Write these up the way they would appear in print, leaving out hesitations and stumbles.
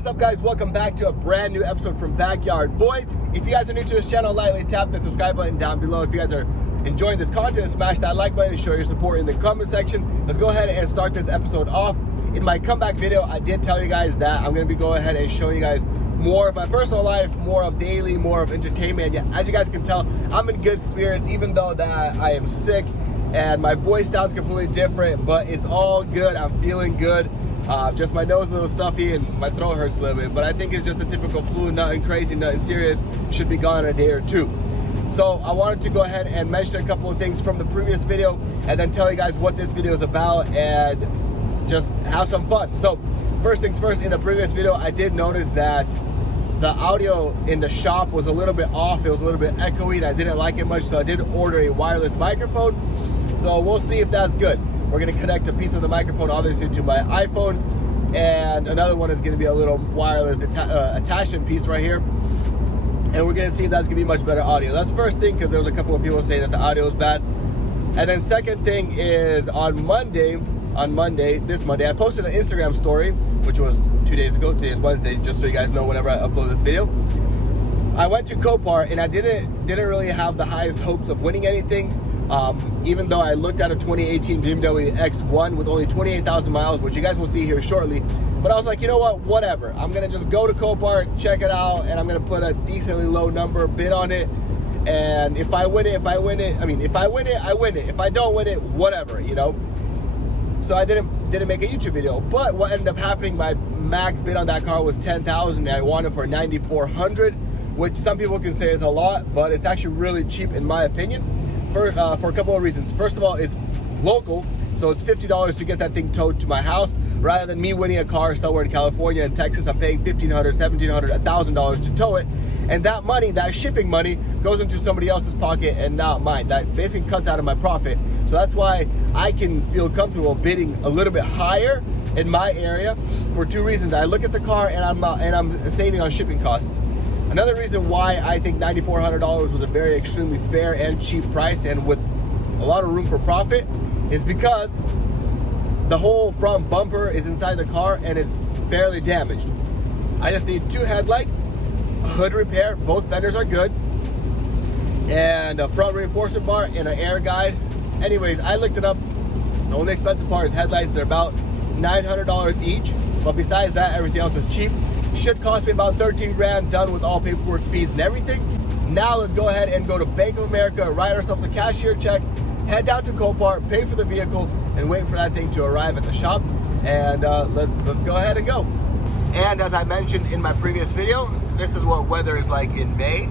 What is up, guys? Welcome back to a brand new episode from Backyard Boys. If you guys are new to this channel, lightly tap the subscribe button down below. If you guys are enjoying this content, smash that like button and show your support in the comment section. Let's go ahead and start this episode off. In my comeback video, I did tell you guys that I'm going to be going ahead and showing you guys more of my personal life, more of daily, more of entertainment. Yeah, as you guys can tell, I'm in good spirits, even though that I am sick and my voice sounds completely different, but it's all good. I'm feeling good. Just my nose a little stuffy and my throat hurts a little bit, but I think it's just a typical flu, nothing crazy, nothing serious. Should be gone in a day or two. So I wanted to go ahead and mention a couple of things from the previous video and then tell you guys what this video is about and just have some fun. So first things first, in the previous video, I did notice that the audio in the shop was a little bit off. It was a little bit echoey and I didn't like it much, so I did order a wireless microphone. So we'll see if that's good. We're gonna connect a piece of the microphone obviously to my iPhone, and another one is gonna be a little wireless attachment piece right here. And we're gonna see if that's gonna be much better audio. That's first thing, because there was a couple of people saying that the audio is bad. And then second thing is on Monday, this Monday, I posted an Instagram story, which was 2 days ago. Today is Wednesday, just so you guys know whenever I upload this video. I went to Copart and I didn't really have the highest hopes of winning anything. Even though I looked at a 2018 BMW X1 with only 28,000 miles, which you guys will see here shortly. But I was like, you know what, whatever. I'm gonna just go to Copart, check it out, and I'm gonna put a decently low number bid on it. And if I win it, I win it. If I don't win it, whatever, you know? So I didn't make a YouTube video. But what ended up happening, my max bid on that car was 10,000 and I won it for 9,400, which some people can say is a lot, but it's actually really cheap in my opinion. For a couple of reasons. First of all, it's local, so it's $50 to get that thing towed to my house, rather than me winning a car somewhere in California and Texas. I'm paying $1,500, $1,700, $1,000 to tow it, and that money, that shipping money, goes into somebody else's pocket and not mine. That basically cuts out of my profit. So that's why I can feel comfortable bidding a little bit higher in my area for two reasons. I look at the car and I'm saving on shipping costs. Another reason why I think $9,400 was a very extremely fair and cheap price and with a lot of room for profit is because the whole front bumper is inside the car and it's barely damaged. I just need two headlights, a hood repair, both fenders are good, and a front reinforcement bar and an air guide. Anyways, I looked it up. The only expensive part is headlights. They're about $900 each, but besides that, everything else is cheap. Should cost me about 13 grand, done with all paperwork, fees and everything. Now let's go ahead and go to Bank of America, write ourselves a cashier check, head down to Copart, pay for the vehicle, and wait for that thing to arrive at the shop. And let's go ahead and go. And as I mentioned in my previous video, this is what weather is like in May.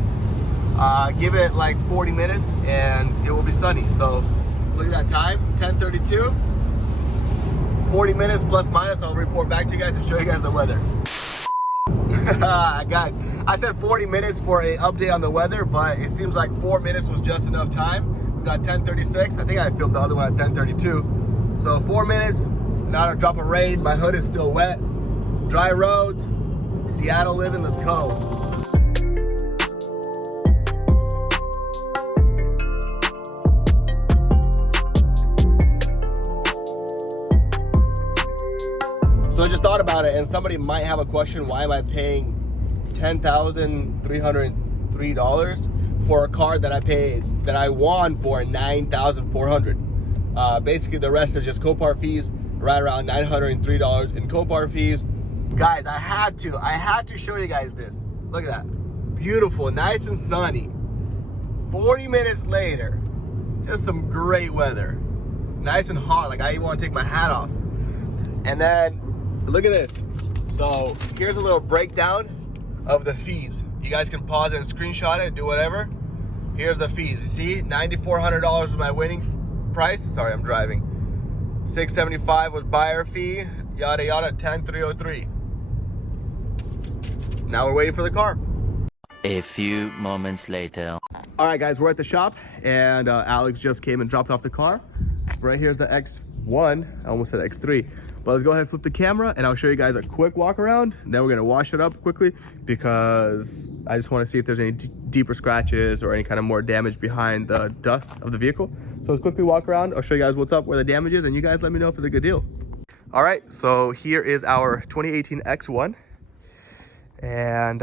Give it like 40 minutes and it will be sunny. So look at that time, 10:32. 40 minutes plus minus, I'll report back to you guys and show you guys the weather. Guys, I said 40 minutes for an update on the weather, but it seems like 4 minutes was just enough time. We got 10:36. I think I filmed the other one at 10:32. So 4 minutes, not a drop of rain. My hood is still wet. Dry roads. Seattle living, let's go. So I just thought about it, and somebody might have a question, why am I paying $10,303 for a car that I won for $9,400? Basically the rest is just Copart fees, right around $903 in Copart fees. Guys, I had to show you guys this. Look at that. Beautiful, nice and sunny. 40 minutes later, just some great weather. Nice and hot, like I even want to take my hat off. And then look at this. So here's a little breakdown of the fees. You guys can pause it and screenshot it, do whatever. Here's the fees. You see, $9,400 was my winning price. Sorry, I'm driving. $675 was buyer fee, yada yada, $10,303. Now we're waiting for the car. A few moments later. All right, guys, we're at the shop, and Alex just came and dropped off the car. Right here's the X1. I almost said X3. But let's go ahead and flip the camera and I'll show you guys a quick walk around. Then we're gonna wash it up quickly because I just wanna see if there's any deeper scratches or any kind of more damage behind the dust of the vehicle. So let's quickly walk around. I'll show you guys what's up, where the damage is, and you guys let me know if it's a good deal. All right, so here is our 2018 X1. And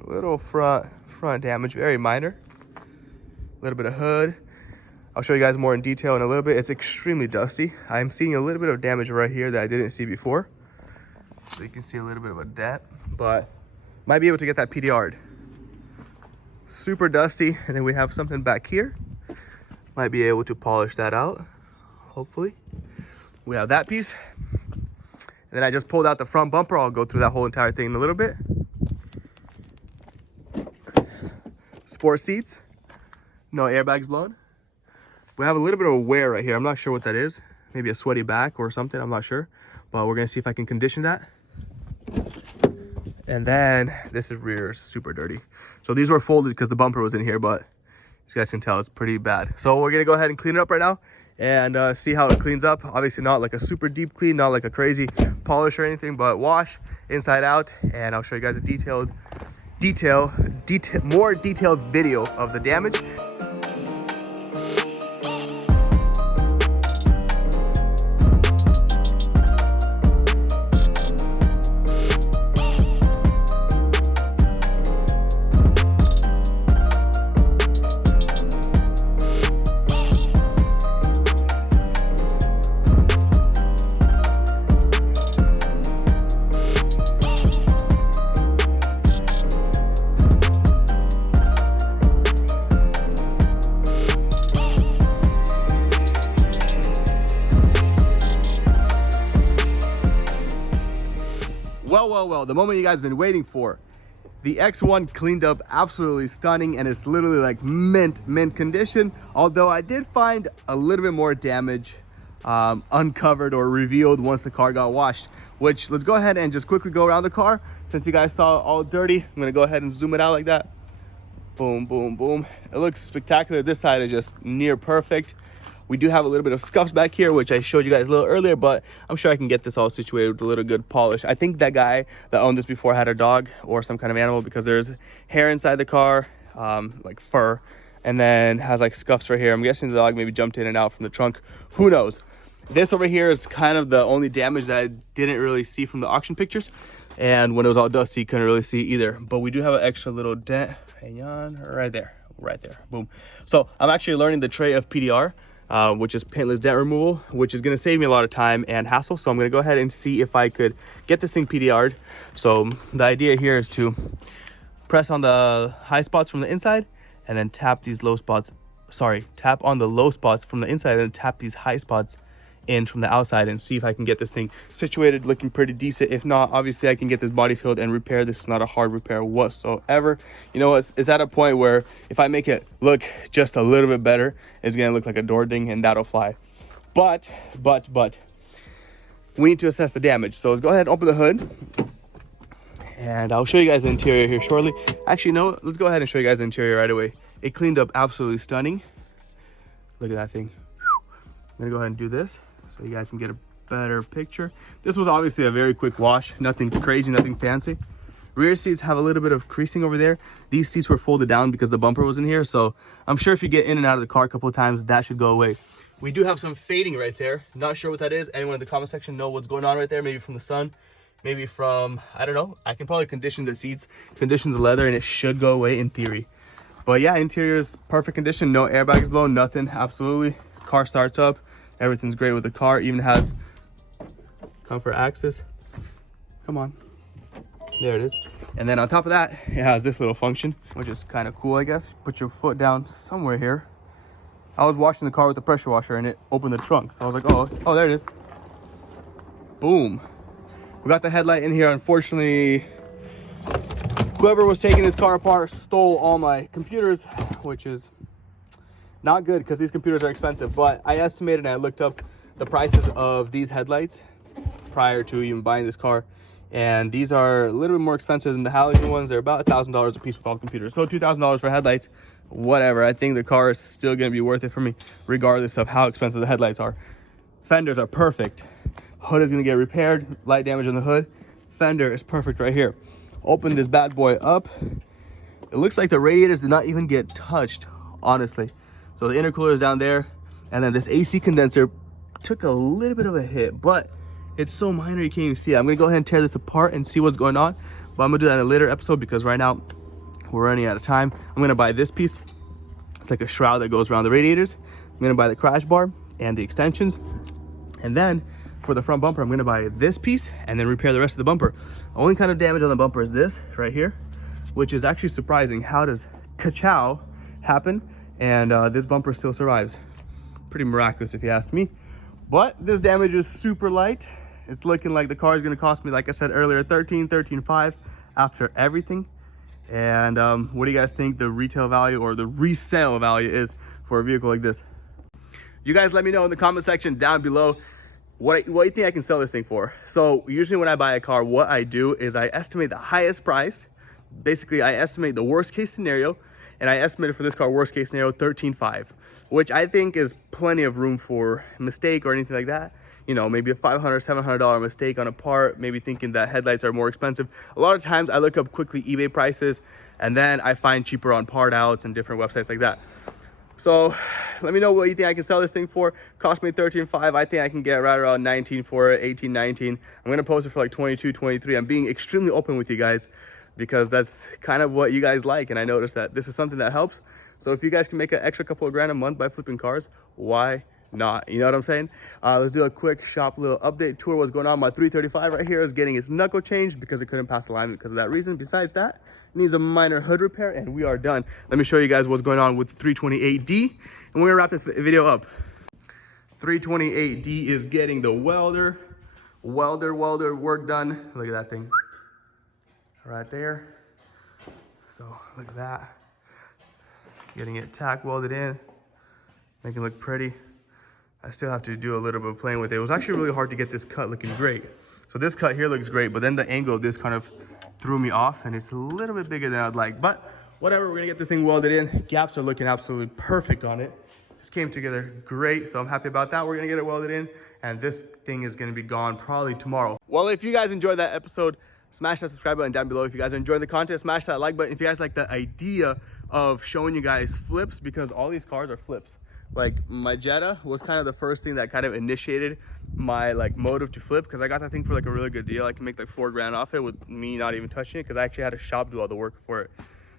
little front damage, very minor. A little bit of hood. I'll show you guys more in detail in a little bit. It's extremely dusty. I'm seeing a little bit of damage right here that I didn't see before. So you can see a little bit of a dent, but might be able to get that PDR'd. Super dusty. And then we have something back here. Might be able to polish that out, hopefully. We have that piece. And then I just pulled out the front bumper. I'll go through that whole entire thing in a little bit. Sport seats. No airbags blown. We have a little bit of a wear right here. I'm not sure what that is. Maybe a sweaty back or something. I'm not sure. But we're going to see if I can condition that. And then this is rear, super dirty. So these were folded because the bumper was in here, but as you guys can tell, it's pretty bad. So we're going to go ahead and clean it up right now and see how it cleans up. Obviously not like a super deep clean, not like a crazy polish or anything, but wash inside out. And I'll show you guys a more detailed video of the damage. Well, the moment you guys have been waiting for. The X1 cleaned up absolutely stunning, and it's literally like mint condition. Although I did find a little bit more damage uncovered or revealed once the car got washed, which let's go ahead and just quickly go around the car. Since you guys saw it all dirty, I'm gonna go ahead and zoom it out like that. Boom, boom, boom. It looks spectacular. This side is just near perfect. We do have a little bit of scuffs back here, which I showed you guys a little earlier, but I'm sure I can get this all situated with a little good polish. I think that guy that owned this before had a dog or some kind of animal, because there's hair inside the car, like fur, and then has like scuffs right here. I'm guessing the dog maybe jumped in and out from the trunk. Who knows? This over here is kind of the only damage that I didn't really see from the auction pictures. And when it was all dusty, couldn't really see either. But we do have an extra little dent. Hang on, right there, boom. So I'm actually learning the tray of PDR. Which is pinless dent removal, which is going to save me a lot of time and hassle. So I'm going to go ahead and see if I could get this thing PDR'd. So the idea here is to press on the high spots from the inside and then tap these low spots. Tap on the low spots from the inside and then tap these high spots in from the outside and see if I can get this thing situated looking pretty decent. If not, obviously I can get this body filled and repair. This is not a hard repair whatsoever. You know, it's at a point where if I make it look just a little bit better, it's gonna look like a door ding and that'll fly. But we need to assess the damage. So let's go ahead and open the hood and I'll show you guys the interior here shortly. Actually, no, let's go ahead and show you guys the interior right away. It cleaned up absolutely stunning. Look at that thing. I'm gonna go ahead and do this so you guys can get a better picture. This was obviously a very quick wash, nothing crazy, nothing fancy. Rear seats have a little bit of creasing over there. These seats were folded down because the bumper was in here, so I'm sure if you get in and out of the car a couple of times, that should go away. We do have some fading right there. Not sure what that is. Anyone in the comment section know what's going on right there? Maybe from the sun, maybe from, I don't know. I can probably condition the seats, condition the leather, and it should go away in theory. But yeah, interior is perfect condition. No airbags blown, nothing, absolutely. Car starts up. Everything's great with the car. Even has comfort access. Come on. There it is. And then on top of that, it has this little function, which is kind of cool, I guess. Put your foot down somewhere here. I was washing the car with the pressure washer and it opened the trunk. So I was like, oh, there it is. Boom. We got the headlight in here. Unfortunately, whoever was taking this car apart stole all my computers, which is not good because these computers are expensive. But I estimated and I looked up the prices of these headlights prior to even buying this car, and these are a little bit more expensive than the halogen ones. They're about $1,000 a piece with all the computers, so $2,000 for headlights, whatever. I think the car is still going to be worth it for me regardless of how expensive the headlights are. Fenders are perfect. Hood is going to get repaired. Light damage on the hood. Fender is perfect right here. Open this bad boy up. It looks like the radiators did not even get touched, honestly. So the intercooler is down there, and then this AC condenser took a little bit of a hit, but it's so minor you can't even see it. I'm gonna go ahead and tear this apart and see what's going on. But I'm gonna do that in a later episode because right now we're running out of time. I'm gonna buy this piece. It's like a shroud that goes around the radiators. I'm gonna buy the crash bar and the extensions. And then for the front bumper, I'm gonna buy this piece and then repair the rest of the bumper. Only kind of damage on the bumper is this right here, which is actually surprising. How does ka-chow happen and this bumper still survives? Pretty miraculous if you ask me. But this damage is super light. It's looking like the car is gonna cost me, like I said earlier, $13,500 after everything. And what do you guys think the retail value or the resale value is for a vehicle like this? You guys let me know in the comment section down below what you think I can sell this thing for. So usually when I buy a car, what I do is I estimate the highest price. Basically, I estimate the worst case scenario, and I estimated for this car worst case scenario $13,500, which I think is plenty of room for mistake or anything like that. You know, maybe a $500, $700 mistake on a part, maybe thinking that headlights are more expensive. A lot of times I look up quickly eBay prices and then I find cheaper on part outs and different websites like that. So let me know what you think I can sell this thing for. Cost me $13,500. I think I can get right around 19 for it, 18, 19. I'm gonna post it for like 22, 23. I'm being extremely open with you guys because that's kind of what you guys like. And I noticed that this is something that helps. So if you guys can make an extra couple of grand a month by flipping cars, why not? You know what I'm saying? Let's do a quick shop little update tour. What's going on? My 335 right here is getting its knuckle changed because it couldn't pass alignment because of that reason. Besides that, it needs a minor hood repair and we are done. Let me show you guys what's going on with the 328D and we're gonna wrap this video up. 328D is getting the welder work done. Look at that thing right there. So look at that. Getting it tack welded in, make it look pretty. I still have to do a little bit of playing with it. It was actually really hard to get this cut looking great. So this cut here looks great, but then the angle of this kind of threw me off and it's a little bit bigger than I'd like, but whatever, we're gonna get this thing welded in. Gaps are looking absolutely perfect on it. This came together great, so I'm happy about that. We're gonna get it welded in and this thing is gonna be gone probably tomorrow. Well, if you guys enjoyed that episode, smash that subscribe button down below. If you guys are enjoying the content, smash that like button. If you guys like the idea of showing you guys flips, because all these cars are flips. Like my Jetta was kind of the first thing that kind of initiated my like motive to flip, because I got that thing for like a really good deal. I can make like $4 grand off it with me not even touching it, because I actually had a shop do all the work for it.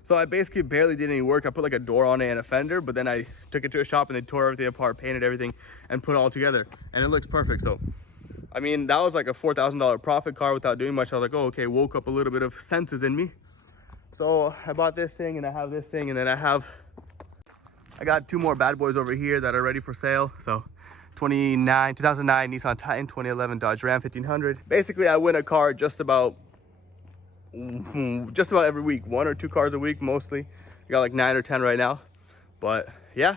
So I basically barely did any work. I put like a door on it and a fender, but then I took it to a shop and they tore everything apart, painted everything, and put it all together, and it looks perfect. So I mean, that was like a $4,000 profit car without doing much. I was like, oh, okay, woke up a little bit of senses in me. So I bought this thing and I have this thing, and then I got two more bad boys over here that are ready for sale. So 2009 Nissan Titan, 2011 Dodge Ram 1500. Basically, I win a car just about every week, 1 or 2 cars a week mostly. I got like 9 or 10 right now. But yeah,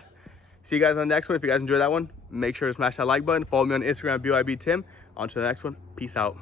see you guys on the next one. If you guys enjoyed that one, make sure to smash that like button. Follow me on Instagram, BYBTim. On to the next one. Peace out.